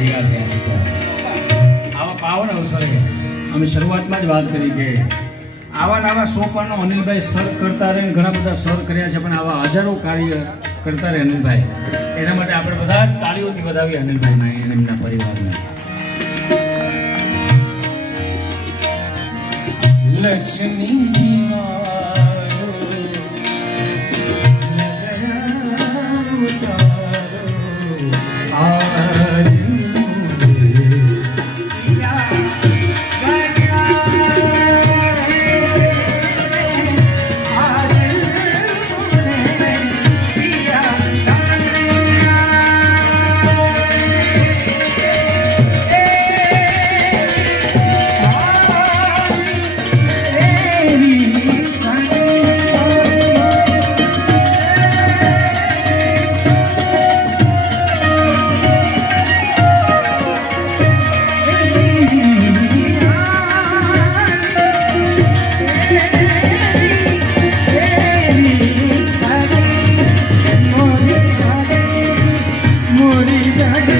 ભેગા થયા છે આવા પાવન અવસરે અમે શરૂઆતમાં જ વાત કરી કે આવા નવા સોપાનો અનિલભાઈ સર કરતા રહે ઘણા બધા સર કર્યા છે, પણ આવા હજારો કાર્ય કરતા રહે અનિલભાઈ. એના માટે આપણે બધા તાળીઓથી વધાવી અનિલભાઈના એમના પરિવારને. Lakshmi Yeah.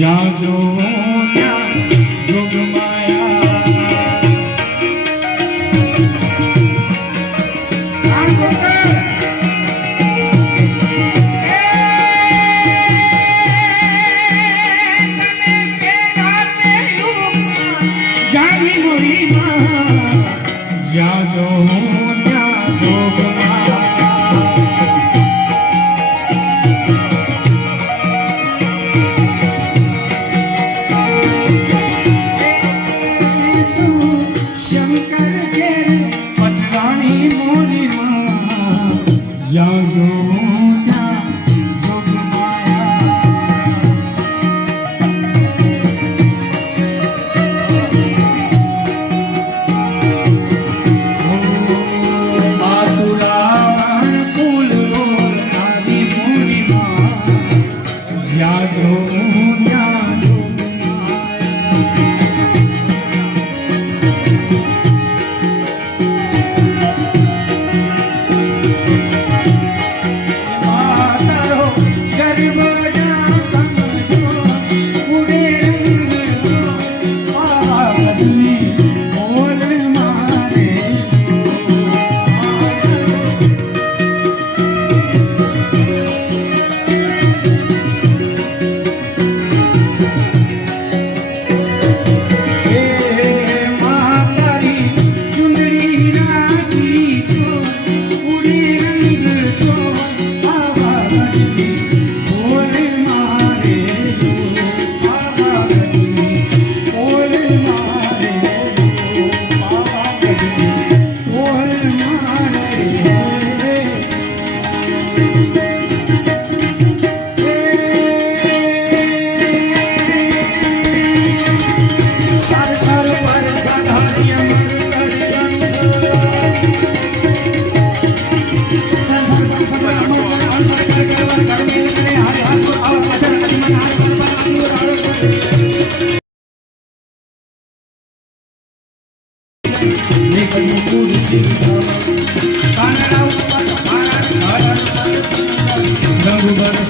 Jaju. Oh,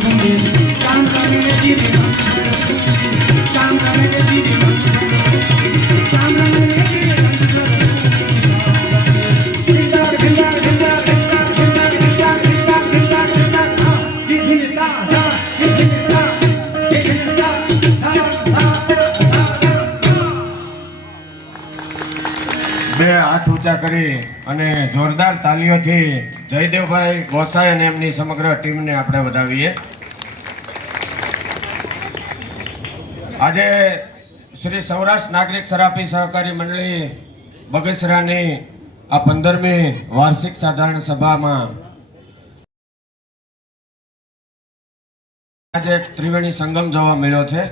Thank you. કરી અને જોરદાર તાલીઓથી જયદેવભાઈ ગોસાઈ અને એમની સમગ્ર ટીમને આપણે વધાવીએ. આજે શ્રી સૌરાષ્ટ્ર નાગરિક સરાપી સહકારી મંડળી બગસરાની આ પંદરમી વાર્ષિક સાધારણ સભામાં આજે ત્રિવેણી સંગમ જોવા મળ્યો છે.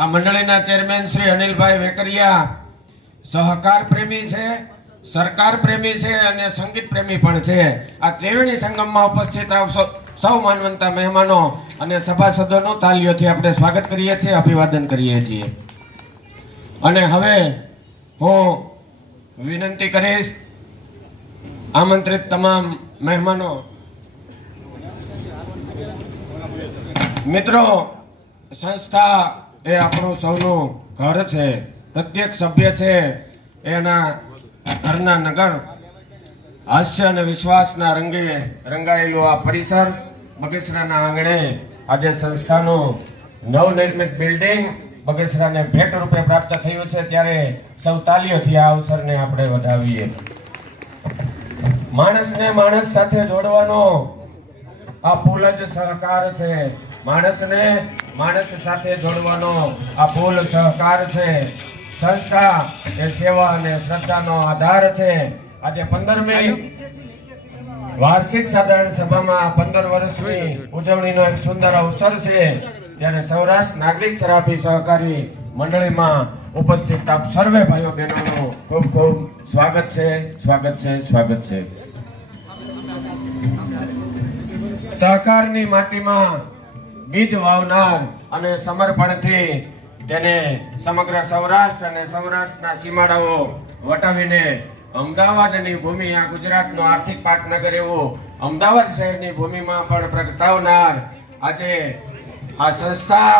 આ મંડળીના ચેરમેન શ્રી અનિલભાઈ વેકરિયા સહકાર પ્રેમી છે. સરકાર પ્રેમી છે અને સંગીત પ્રેમી પણ છે. આ ત્રિવેણી સંગમમાં ઉપસ્થિત સૌ માનવંતા મહેમાનો અને સભાસદોનું તાલીઓથી આપણે સ્વાગત કરીએ છીએ, અભિવાદન કરીએ છીએ. અને હવે હું વિનંતી કરીશ, આમંત્રિત તમામ મહેમાનો. મિત્રો, સંસ્થા એ આપણું સૌનું ઘર છે, પ્રત્યેક સભ્ય છે, એના ઘરના નગર હાસ્ય અને વિશ્વાસના રંગે રંગાયેલું આ પરિસર બગસરાના આંગણે આજે સંસ્થાનું નવનિર્મિત બિલ્ડિંગ બગસરાને ભેટ રૂપે પ્રાપ્ત થયું છે. ત્યારે સૌ તાલીઓથી આ અવસરને આપણે વધાવીએ. માણસને માણસ સાથે જોડવાનો આ પુલ જ સહકાર છે. માણસને માણસ સાથે જોડવાનો આ પુલ સહકાર છે. સંસ્થા એ સેવા અને શ્રદ્ધાનો આધાર છે. આજે પંદરમી વાર્ષિક સાધારણ સભામાં પંદર વર્ષની ઉજવણીનો એક સુંદર અવસર છે. ત્યારે સૌરાષ્ટ્ર નાગરિક શરાબી સહકારી મંડળીમાં ઉપસ્થિત આપ સર્વે ભાઈઓ બહેનોનું ખૂબ ખૂબ સ્વાગત છે સ્વાગત છે સ્વાગત છે. સહકારની માટીમાં બીજ વાવનાર અને સમર્પણથી તેને સમગ્ર સૌરાષ્ટ્ર અને સૌરાષ્ટ્રના સીમાડાઓ વટાવીને અમદાવાદની ભૂમિ આ ગુજરાતનો આર્થિક પાટનગર એવો અમદાવાદ શહેરની ભૂમિમાં પણ પ્રગટાવનાર આજે આ સંસ્થા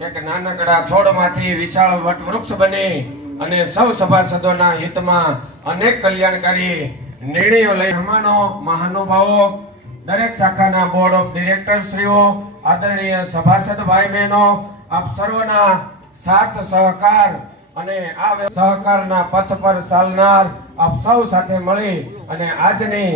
એક નાનકડા છોડમાંથી વિશાળ વટવૃક્ષ બની અને સૌ સભાસદોના હિતમાં અનેક કલ્યાણકારી નિર્ણયો લઈ મહેમાનો મહાનુભાવો, દરેક શાખાના બોર્ડ ઓફ ડિરેક્ટરશ્રીઓ આદરણીય સભાસદ ભાઈ બહેનો આપ સર્વના સાથ સહકાર અને આ સહકારના પથ પર ચાલનાર આપ સૌ સાથે મળી અને આજની